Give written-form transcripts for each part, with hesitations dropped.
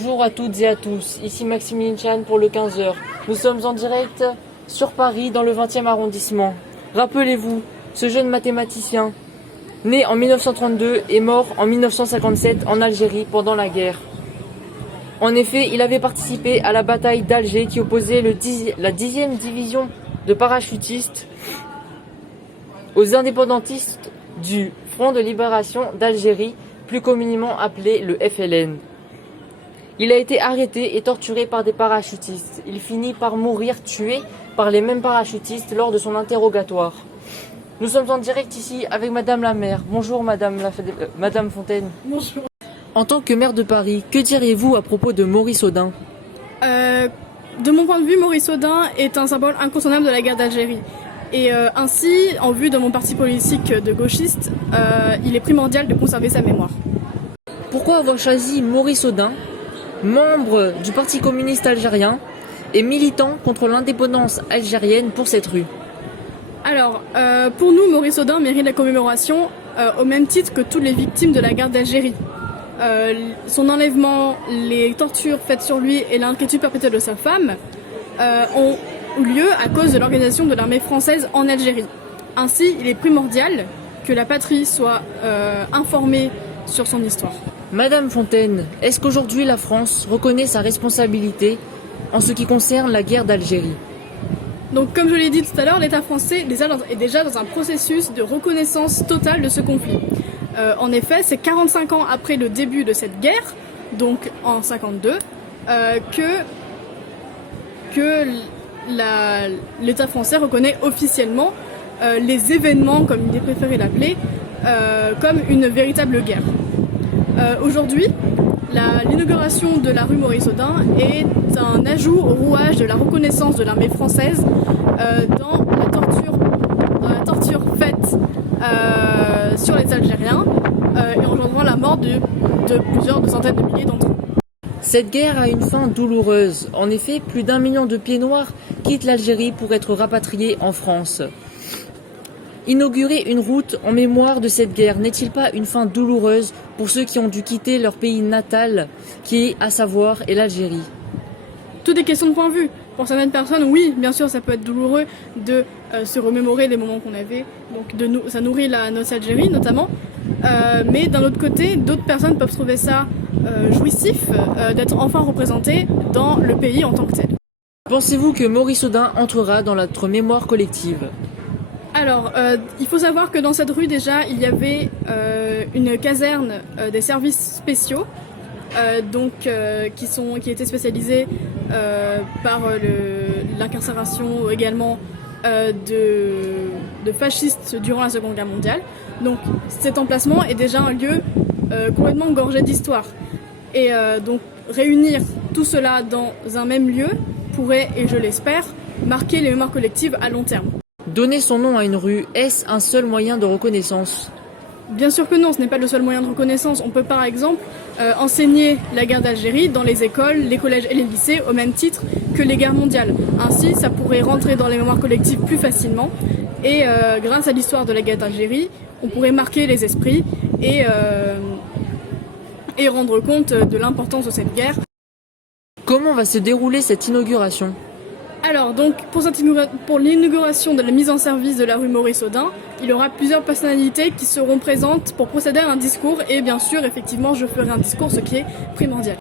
Bonjour à toutes et à tous, ici Maximilien Chan pour le 15h. Nous sommes en direct sur Paris dans le 20e arrondissement. Rappelez-vous, ce jeune mathématicien, né en 1932 et mort en 1957 en Algérie pendant la guerre. En effet, il avait participé à la bataille d'Alger qui opposait la 10e division de parachutistes aux indépendantistes du Front de libération d'Algérie, plus communément appelé le FLN. Il a été arrêté et torturé par des parachutistes. Il finit par mourir tué par les mêmes parachutistes lors de son interrogatoire. Nous sommes en direct ici avec Madame la maire. Bonjour Madame Fontaine. Bonjour. En tant que maire de Paris, que diriez-vous à propos de Maurice Audin? De mon point de vue, Maurice Audin est un symbole incontournable de la guerre d'Algérie. Et ainsi, en vue de mon parti politique de gauchiste, il est primordial de conserver sa mémoire. Pourquoi avoir choisi Maurice Audin, membre du Parti communiste algérien et militant contre l'indépendance algérienne, pour cette rue? Alors, pour nous, Maurice Audin mérite la commémoration au même titre que toutes les victimes de la guerre d'Algérie. Son enlèvement, les tortures faites sur lui et l'inquiétude perpétuelle de sa femme ont eu lieu à cause de l'organisation de l'armée française en Algérie. Ainsi, il est primordial que la patrie soit informée sur son histoire. Madame Fontaine, est-ce qu'aujourd'hui la France reconnaît sa responsabilité en ce qui concerne la guerre d'Algérie? Donc, comme je l'ai dit tout à l'heure, l'État français est déjà dans un processus de reconnaissance totale de ce conflit. En effet, c'est 45 ans après le début de cette guerre, donc en 52, que l'État français reconnaît officiellement les événements, comme il est préféré l'appeler, comme une véritable guerre. Aujourd'hui, l'inauguration de la rue Maurice Audin est un ajout au rouage de la reconnaissance de l'armée française dans la torture faite sur les Algériens et engendrant la mort de plusieurs centaines de milliers d'entre eux. Cette guerre a une fin douloureuse. En effet, plus d'1 million de pieds noirs quittent l'Algérie pour être rapatriés en France. Inaugurer une route en mémoire de cette guerre n'est-il pas une fin douloureuse pour ceux qui ont dû quitter leur pays natal, qui est à savoir l'Algérie? Tout est question de point de vue. Pour certaines personnes, oui, bien sûr, ça peut être douloureux de se remémorer les moments qu'on avait. Donc ça nourrit la nostalgie notamment. Mais d'un autre côté, d'autres personnes peuvent trouver ça jouissif d'être enfin représentés dans le pays en tant que tel. Pensez-vous que Maurice Audin entrera dans notre mémoire collective? Alors, il faut savoir que dans cette rue déjà, il y avait une caserne des services spéciaux, qui étaient spécialisés par l'incarcération également de fascistes durant la Seconde Guerre mondiale. Donc, cet emplacement est déjà un lieu complètement gorgé d'histoire. Et donc, réunir tout cela dans un même lieu pourrait, et je l'espère, marquer les mémoires collectives à long terme. Donner son nom à une rue, est-ce un seul moyen de reconnaissance? Bien sûr que non, ce n'est pas le seul moyen de reconnaissance. On peut par exemple enseigner la guerre d'Algérie dans les écoles, les collèges et les lycées au même titre que les guerres mondiales. Ainsi, ça pourrait rentrer dans les mémoires collectives plus facilement. Et grâce à l'histoire de la guerre d'Algérie, on pourrait marquer les esprits et rendre compte de l'importance de cette guerre. Comment va se dérouler cette inauguration? Alors, donc, pour l'inauguration de la mise en service de la rue Maurice Audin, il y aura plusieurs personnalités qui seront présentes pour procéder à un discours. Et bien sûr, effectivement, je ferai un discours, ce qui est primordial.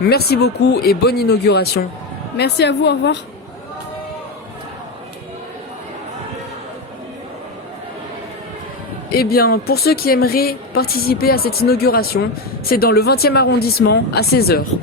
Merci beaucoup et bonne inauguration. Merci à vous, au revoir. Eh bien, pour ceux qui aimeraient participer à cette inauguration, c'est dans le 20e arrondissement à 16h.